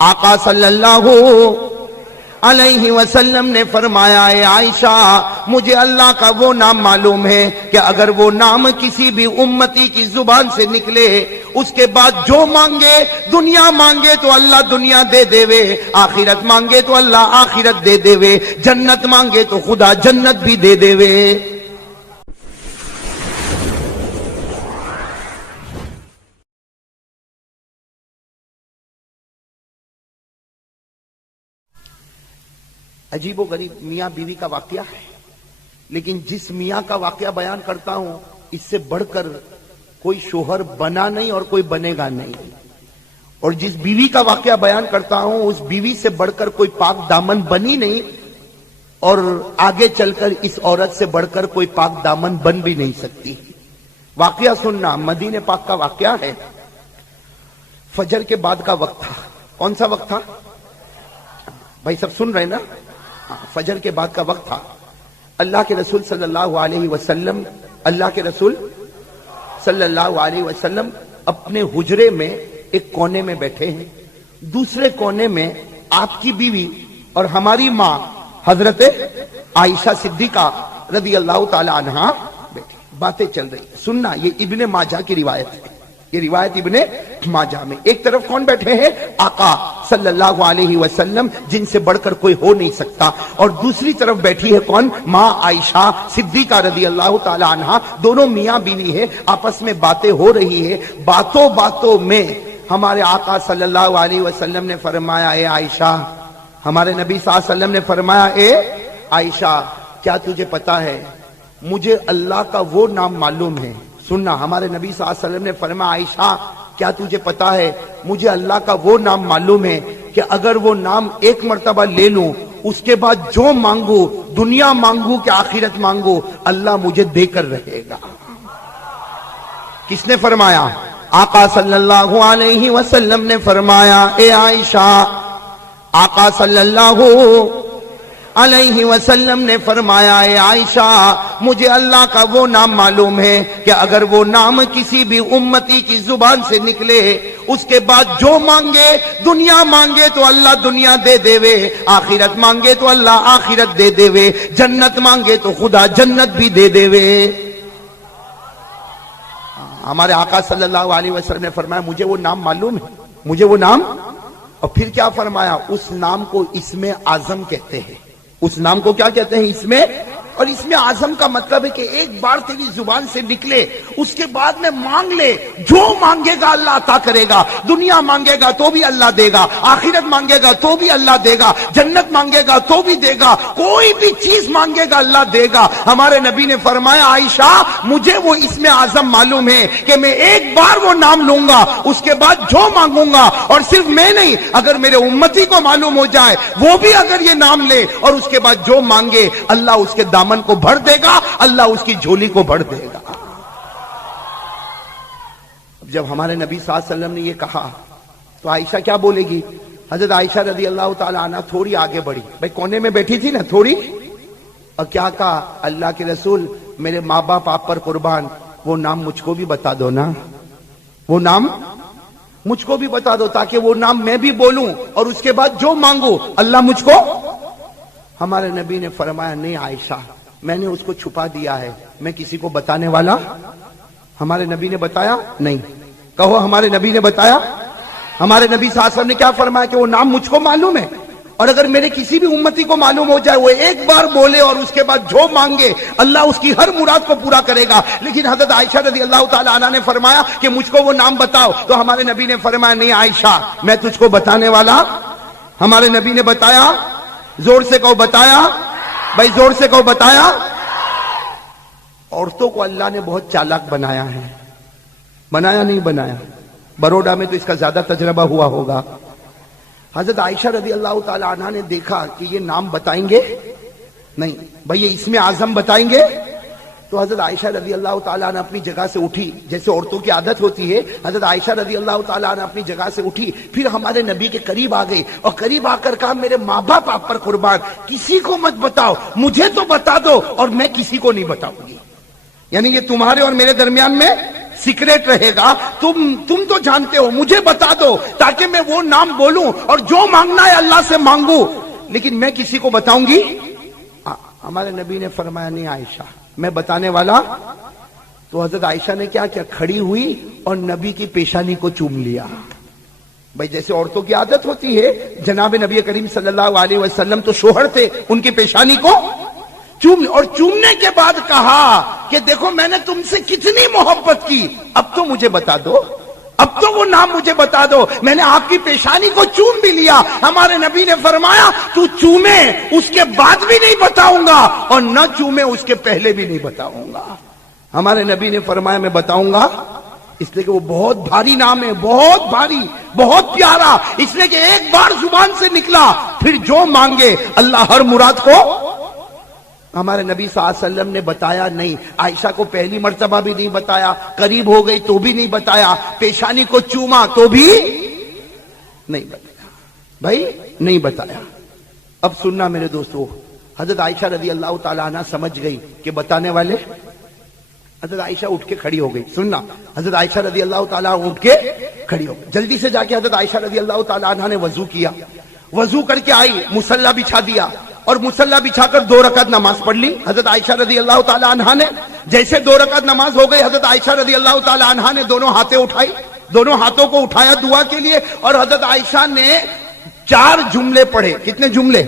آقا صلی اللہ علیہ وسلم نے فرمایا اے عائشہ مجھے اللہ کا وہ نام معلوم ہے کہ اگر وہ نام کسی بھی امتی کی زبان سے نکلے اس کے بعد جو مانگے دنیا مانگے تو اللہ دنیا دے دیوے، آخرت مانگے تو اللہ آخرت دے دیوے، جنت مانگے تو خدا جنت بھی دے دیوے۔ عجیب و غریب میاں بیوی کا واقعہ ہے، لیکن جس میاں کا واقعہ بیان کرتا ہوں اس سے بڑھ کر کوئی شوہر بنا نہیں اور کوئی بنے گا نہیں، اور جس بیوی کا واقعہ بیان کرتا ہوں اس بیوی سے بڑھ کر کوئی پاک دامن بنی نہیں، اور آگے چل کر اس عورت سے بڑھ کر کوئی پاک دامن بن بھی نہیں سکتی۔ واقعہ سننا، مدینہ پاک کا واقعہ ہے۔ فجر کے بعد کا وقت تھا۔ کون سا وقت تھا بھائی؟ سب سن رہے نا؟ فجر کے بعد کا وقت تھا۔ اللہ کے رسول صلی اللہ علیہ وسلم اپنے حجرے میں ایک کونے میں بیٹھے ہیں، دوسرے کونے میں آپ کی بیوی اور ہماری ماں حضرت عائشہ صدیقہ رضی اللہ تعالی عنہا بیٹھی، باتیں چل رہی۔ سننا، یہ ابن ماجہ کی روایت ہے، یہ روایت ابن ماجہ میں۔ ایک طرف کون بیٹھے ہیں؟ آقا صلی اللہ علیہ وسلم، جن سے بڑھ کر کوئی ہو نہیں سکتا، اور دوسری طرف بیٹھی ہے کون؟ ماں عائشہ صدیقہ رضی اللہ تعالی عنہا۔ دونوں میاں بیوی ہے، آپس میں باتیں ہو رہی ہے۔ باتوں میں ہمارے آقا صلی اللہ علیہ وسلم نے فرمایا اے عائشہ، ہمارے نبی صلی اللہ علیہ وسلم نے فرمایا اے عائشہ کیا تجھے پتا ہے مجھے اللہ کا وہ نام معلوم ہے۔ سننا، ہمارے نبی صلی اللہ علیہ وسلم نے فرمایا عائشہ کیا تجھے پتا ہے مجھے اللہ کا وہ نام معلوم ہے کہ اگر وہ نام ایک مرتبہ لے لوں اس کے بعد جو مانگو، دنیا مانگو کہ آخرت مانگو، اللہ مجھے دے کر رہے گا۔ کس نے فرمایا؟ آقا صلی اللہ علیہ وسلم نے فرمایا اے عائشہ، آقا صلی اللہ علیہ وسلم نے فرمایا اے عائشہ مجھے اللہ کا وہ نام معلوم ہے کہ اگر وہ نام کسی بھی امتی کی زبان سے نکلے اس کے بعد جو مانگے، دنیا مانگے تو اللہ دنیا دے دیوے، آخرت مانگے تو اللہ آخرت دے دیوے، جنت مانگے تو خدا جنت بھی دے دیوے۔ ہمارے آقا صلی اللہ علیہ وسلم نے فرمایا مجھے وہ نام معلوم ہے، مجھے وہ نام، اور پھر کیا فرمایا؟ اس نام کو اسم اعظم کہتے ہیں۔ اس نام کو کیا کہتے ہیں؟ اسم، اور اسم اعظم کا مطلب ہے کہ ایک بار تیری زبان سے نکلے اس کے بعد میں مانگ لے، جو مانگے گا اللہ عطا کرے گا، دنیا مانگے گا تو بھی اللہ دے گا، آخرت مانگے گا تو بھی اللہ دے گا، جنت مانگے گا تو بھی دے گا، کوئی بھی چیز مانگے گا اللہ دے گا۔ ہمارے نبی نے فرمایا عائشہ مجھے وہ اسم اعظم معلوم ہے کہ میں ایک بار وہ نام لوں گا اس کے بعد جو مانگوں گا، اور صرف میں نہیں اگر میرے امتی کو معلوم ہو جائے وہ بھی اگر یہ نام لے اور اس کے بعد جو مانگے اللہ اس کے دامن کو بھر دے گا، اللہ اس کی جھولی کو بھر دے گا۔ جب ہمارے نبی صلی اللہ علیہ وسلم نے یہ کہا تو عائشہ کیا بولے گی؟ حضرت عائشہ رضی اللہ تعالی عنہ تھوڑی آگے بڑھی، بھائی کونے میں بیٹھی تھی نا تھوڑی، اور کیا کہا؟ اللہ کے رسول میرے ماں باپ آپ پر قربان، وہ نام مجھ کو بھی بتا دو نا، وہ نام مجھ کو بھی بتا دو تاکہ وہ نام میں بھی بولوں اور اس کے بعد جو مانگو اللہ مجھ کو۔ ہمارے نبی نے فرمایا نہیں عائشہ، میں نے اس کو چھپا دیا ہے، میں کسی کو بتانے والا۔ ہمارے نبی نے بتایا نہیں، کہو ہمارے نبی نے بتایا۔ ہمارے نبی صلی اللہ علیہ وسلم نے کیا فرمایا کہ وہ نام مجھ کو معلوم ہے، اور اگر میرے کسی بھی امتی کو معلوم ہو جائے وہ ایک بار بولے اور اس کے بعد جو مانگے اللہ اس کی ہر مراد کو پورا کرے گا۔ لیکن حضرت عائشہ رضی اللہ تعالی عنہ نے فرمایا کہ مجھ کو وہ نام بتاؤ، تو ہمارے نبی نے فرمایا نہیں عائشہ میں تجھ کو بتانے والا۔ ہمارے نبی نے بتایا، زور سے کہو بتایا، بھائی زور سے کہو بتایا۔ عورتوں کو اللہ نے بہت چالاک بنایا ہے، بنایا نہیں بنایا؟ بروڈا میں تو اس کا زیادہ تجربہ ہوا ہوگا۔ حضرت عائشہ رضی اللہ تعالی عنہ نے دیکھا کہ یہ نام بتائیں گے نہیں، بھئی یہ اسم اعظم بتائیں گے، تو حضرت عائشہ رضی اللہ تعالیٰ عنہ اپنی جگہ سے اٹھی، جیسے عورتوں کی عادت ہوتی ہے، حضرت عائشہ رضی اللہ تعالیٰ عنہ اپنی جگہ سے اٹھی، پھر ہمارے نبی کے قریب آ گئی اور قریب آ کر کہا میرے ماں باپ آپ پر قربان، کسی کو مت بتاؤ، مجھے تو بتا دو اور میں کسی کو نہیں بتاؤں گی۔ یعنی یہ تمہارے اور میرے درمیان میں سیکریٹ رہے گا. تم تو جانتے ہو, مجھے بتا دو تاکہ میں وہ نام بولوں اور جو مانگنا ہے اللہ سے مانگوں, لیکن میں کسی کو بتاؤں گی. ہمارے نبی نے فرمایا نہیں عائشہ, میں بتانے والا. تو حضرت عائشہ نے کیا کیا, کھڑی ہوئی اور نبی کی پیشانی کو چوم لیا. بھائی جیسے عورتوں کی عادت ہوتی ہے, جناب نبی کریم صلی اللہ علیہ وسلم تو شوہر تھے, ان کی پیشانی کو چوم, اور چومنے کے بعد کہا کہ دیکھو میں نے تم سے کتنی محبت کی, اب تو مجھے بتا دو, اب تو وہ نام مجھے بتا دو, میں نے آپ کی پیشانی کو چوم بھی لیا. ہمارے نبی نے فرمایا تو چومے اس کے بعد بھی نہیں بتاؤں گا, اور نہ چومے اس کے پہلے بھی نہیں بتاؤں گا. ہمارے نبی نے فرمایا میں بتاؤں گا, اس لیے کہ وہ بہت بھاری نام ہے, بہت بھاری, بہت پیارا, اس لیے کہ ایک بار زبان سے نکلا پھر جو مانگے اللہ ہر مراد کو. ہمارے نبی صلی اللہ علیہ وسلم نے بتایا نہیں. عائشہ کو پہلی مرتبہ بھی نہیں بتایا, قریب ہو گئی تو بھی نہیں بتایا, پیشانی کو چوما تو بھی نہیں بتایا. بھائی نہیں بتایا. اب سننا میرے دوستو, حضرت عائشہ رضی اللہ تعالیٰ عنہ سمجھ گئی کہ بتانے والے. حضرت عائشہ اٹھ کے کھڑی ہو گئی. سننا, حضرت عائشہ رضی اللہ تعالیٰ اٹھ کے کھڑی ہو گئی. جلدی سے جا کے حضرت عائشہ رضی اللہ تعالیٰ عنہ نے وضو کیا. وضو کر کے آئی, مصلی بچھا دیا, اور مصلی بچھا کر 2 رکعت نماز پڑھ لی. حضرت عائشہ رضی اللہ تعالیٰ عنہ نے جیسے 2 رکعت نماز ہو گئی, حضرت عائشہ رضی اللہ تعالیٰ عنہ نے دونوں ہاتھیں اٹھائی, دونوں ہاتھوں کو اٹھایا دعا کے لیے, اور حضرت عائشہ نے 4 جملے پڑھے. کتنے جملے؟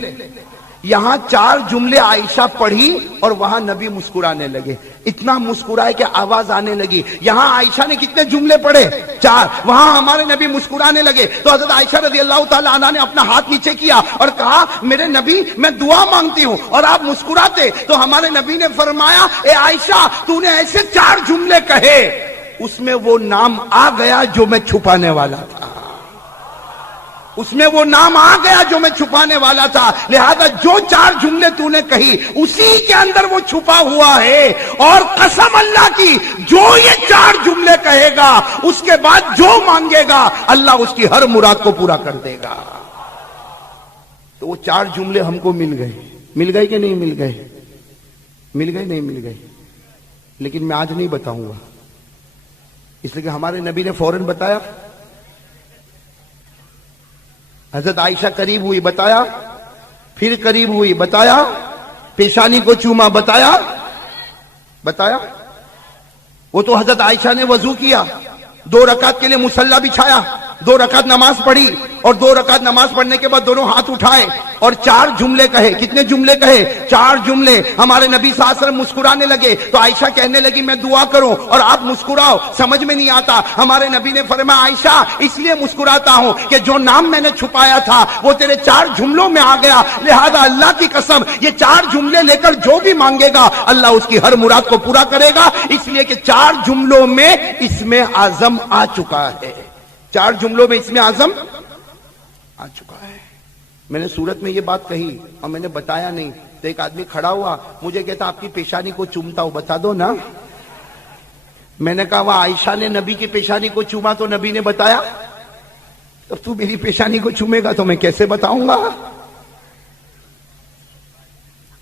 یہاں 4 جملے عائشہ پڑھی اور وہاں نبی مسکرانے لگے. اتنا مسکرائے کہ آواز آنے لگی. یہاں عائشہ نے کتنے جملے پڑھے؟ 4. وہاں ہمارے نبی مسکرانے لگے. تو حضرت عائشہ رضی اللہ تعالیٰ عنہ نے اپنا ہاتھ نیچے کیا اور کہا میرے نبی میں دعا مانگتی ہوں اور آپ مسکراتے. تو ہمارے نبی نے فرمایا اے عائشہ تو نے ایسے 4 جملے کہے, اس میں وہ نام آ گیا جو میں چھپانے والا تھا, اس میں وہ نام آ گیا جو میں چھپانے والا تھا. لہذا جو 4 جملے تو نے کہی اسی کے اندر وہ چھپا ہوا ہے, اور قسم اللہ کی جو یہ 4 جملے کہے گا اس کے بعد جو مانگے گا اللہ اس کی ہر مراد کو پورا کر دے گا. تو وہ 4 جملے ہم کو مل گئے. مل گئے کہ نہیں مل گئے؟ مل گئے نہیں مل گئے. لیکن میں آج نہیں بتاؤں گا, اس لیے کہ ہمارے نبی نے فوراً بتایا. حضرت عائشہ قریب ہوئی, بتایا, پھر قریب ہوئی, بتایا, پیشانی کو چوما, بتایا, بتایا. وہ تو حضرت عائشہ نے وضو کیا, 2 رکعت کے لیے مصلی بچھایا, 2 رکعت نماز پڑھی, اور 2 رکعت نماز پڑھنے کے بعد دونوں ہاتھ اٹھائے اور 4 جملے کہے. کتنے جملے کہے؟ 4 جملے. ہمارے نبی صلی اللہ علیہ وسلم مسکرانے لگے. تو عائشہ کہنے لگی میں دعا کروں اور آپ مسکراؤ, سمجھ میں نہیں آتا. ہمارے نبی نے فرمایا عائشہ اس لیے مسکراتا ہوں کہ جو نام میں نے چھپایا تھا وہ تیرے 4 جملوں میں آ گیا. لہذا اللہ کی قسم یہ 4 جملے لے کر جو بھی مانگے گا اللہ اس کی ہر مراد کو پورا کرے گا, اس لیے کہ 4 جملوں میں اسم اعظم آ چکا ہے. 4 جملوں میں اسم اعظم آ چکا ہے. میں نے صورت میں یہ بات کہی اور میں نے بتایا نہیں. تو ایک آدمی کھڑا ہوا, مجھے کہتا آپ کی پیشانی کو چومتا ہوں, بتا دو نا. میں نے کہا وہ عائشہ نے نبی کی پیشانی کو چوما تو نبی نے بتایا, اب تو میری پیشانی کو چومے گا تو میں کیسے بتاؤں گا؟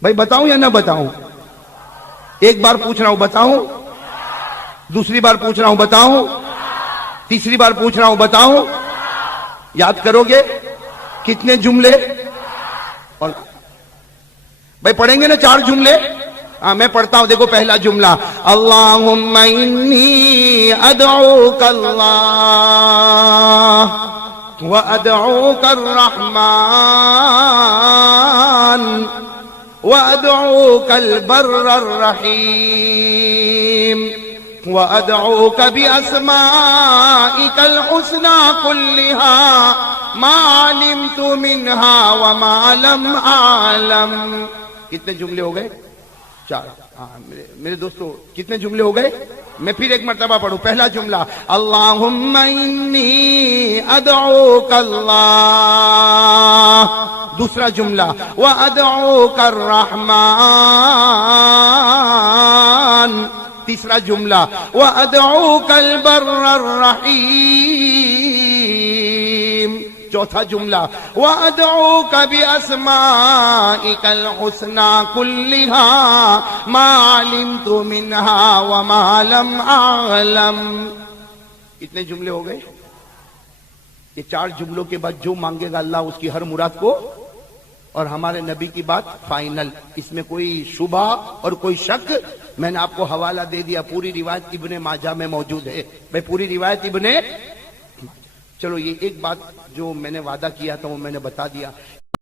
بھائی بتاؤں یا نہ بتاؤں؟ ایک بار پوچھ رہا ہوں, بتاؤں؟ دوسری بار پوچھ رہا ہوں, بتاؤں؟ تیسری بار پوچھ رہا ہوں, بتاؤں؟ یاد کرو گے کتنے جملے؟ اور بھائی پڑھیں گے نا 4 جملے؟ ہاں میں پڑھتا ہوں. دیکھو پہلا جملہ اللہم انی ادعوک اللہ وادعوک الرحمن وادعوک البر الرحیم وَأَدْعُوكَ بِأَسْمَائِكَ الْحُسْنَى كُلِّهَا مَا عَلِمْتُ مِنْهَا وَمَا لَمْ أَعْلَمْ. کتنے جملے ہو گئے؟ 4. میرے دوستو کتنے جملے ہو گئے؟ میں پھر ایک مرتبہ پڑھوں. پہلا جملہ اللہم انی ادعوک اللہ. دوسرا جملہ وَأَدْعُوكَ الرحمن. تیسرا جملہ وَأَدْعُوكَ الْبَرَّ الرَّحِيمَ. چوتھا جملہ وَأَدْعُوكَ بِأَسْمَائِكَ الْحُسْنَى كُلِّهَا مَا عَلِمْتُ مِنْهَا وَمَا لَمْ أَعْلَمْ. اتنے جملے ہو گئے. یہ 4 جملوں کے بعد جو مانگے گا اللہ اس کی ہر مراد کو، اور ہمارے نبی کی بات فائنل، اس میں کوئی شبہ اور کوئی شک. میں نے آپ کو حوالہ دے دیا، پوری روایت ابن ماجہ میں موجود ہے. میں پوری روایت ابن، چلو یہ ایک بات جو میں نے وعدہ کیا تھا وہ میں نے بتا دیا.